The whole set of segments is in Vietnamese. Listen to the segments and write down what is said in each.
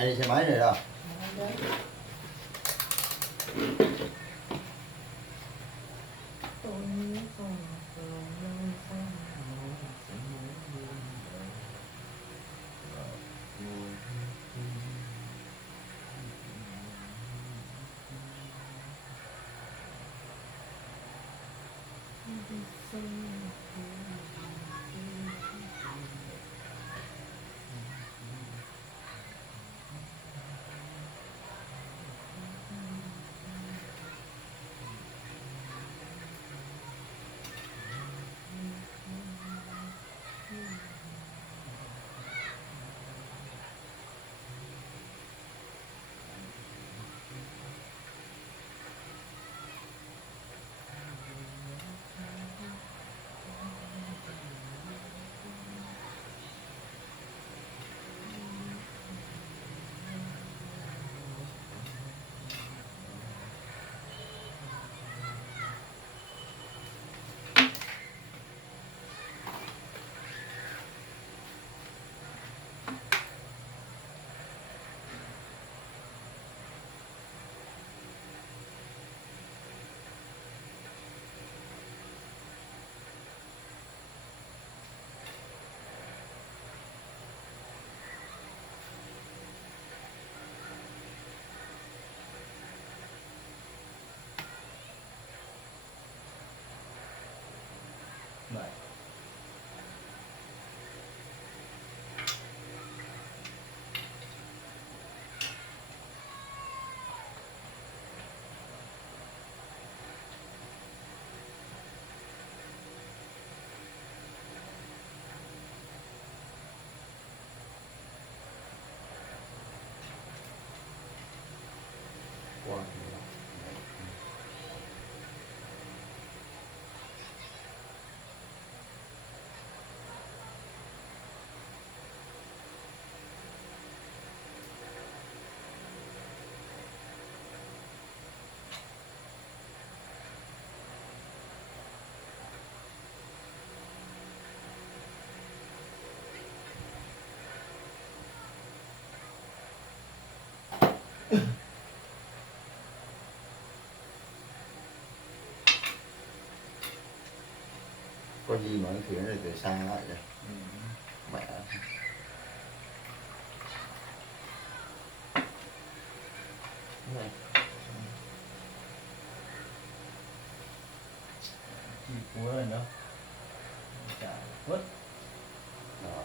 Hay đi xe máy rồi đó. Vậy. Wow. Có gì mà cái thuyền này từ xa lại vậy? Mẹ. Vậy. Chỉ cuối rồi đâu. Chả quất. Rồi.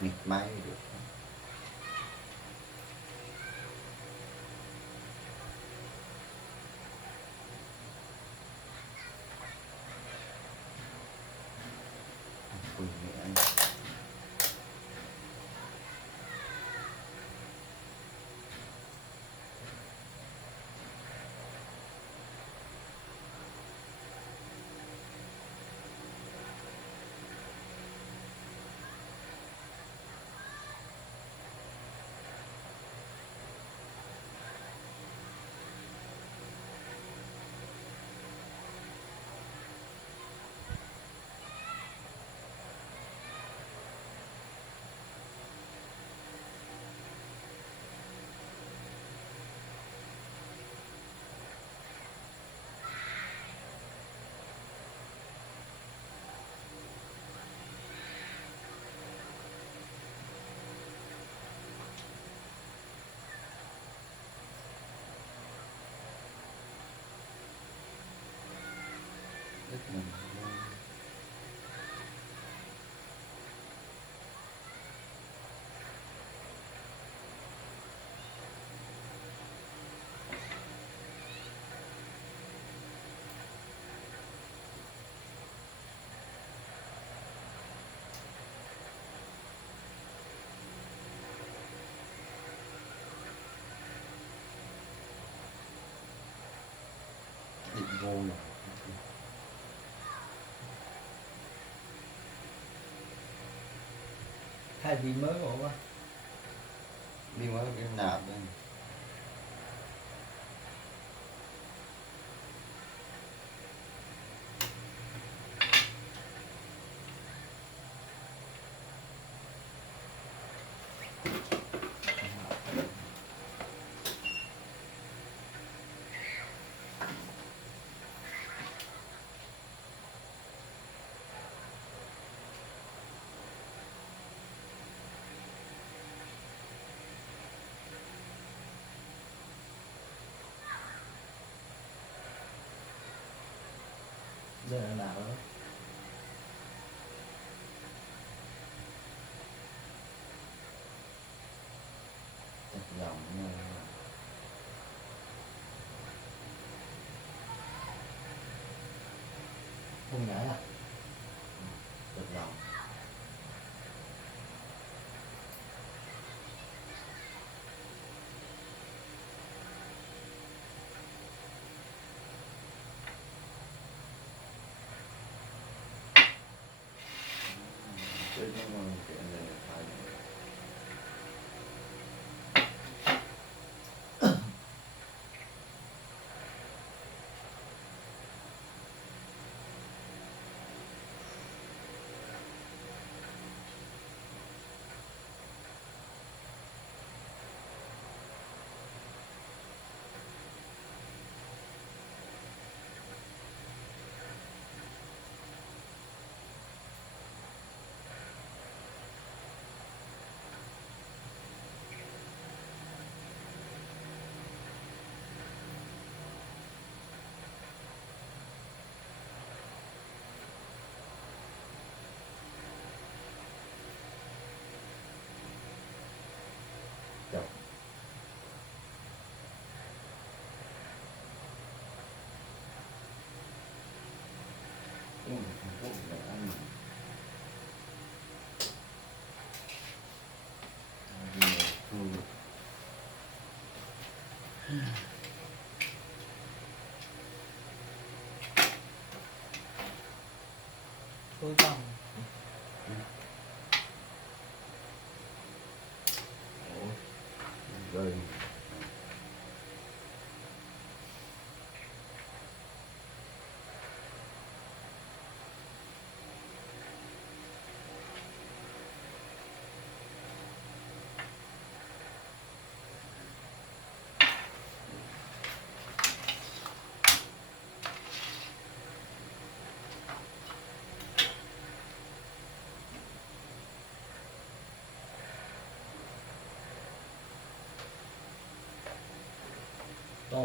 Nghịch máy được. Ui, mẹ anh. Rất là định vô rồi. thay vì mới của quá đi mới đi nạp đi. đây là nào đó Chặt dòng nha. không nhảy à Chặt dòng. Chứ nó còn chuyện này phải chọc. Không có để ăn. tôi bằng Rồi to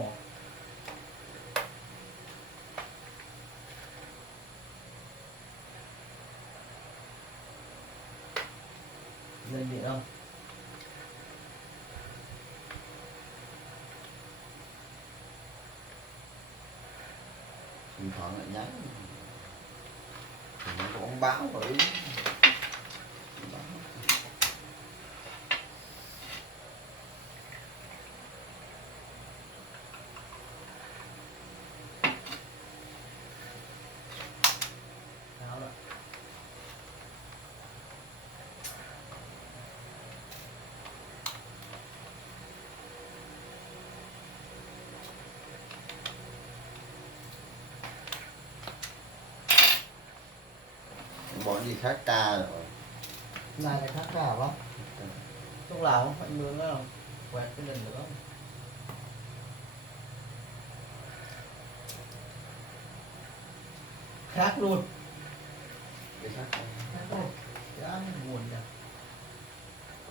lên điện không thỉnh thoảng lại nhắn thì nó cũng báo rồi. Báo. áo đó Bỏ gì khác ca rồi. này là khác nào không lúc nào không phải mưa nữa không quẹt cái lần nữa khác luôn Cái khác không? khác luôn giá buồn nhỉ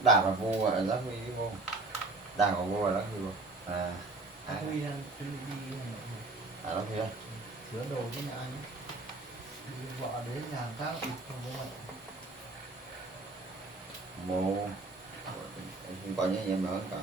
Đảng là vua ở giác huy vô. Đảng của vua ở giác huy vô. À. anh Huy đang chuẩn bị đi Hà Nội này À giác huy á. sửa đồ với nhà anh ấy. Đi vợ đến nhà khác không có mặt Mô. Không có những em nữa cả.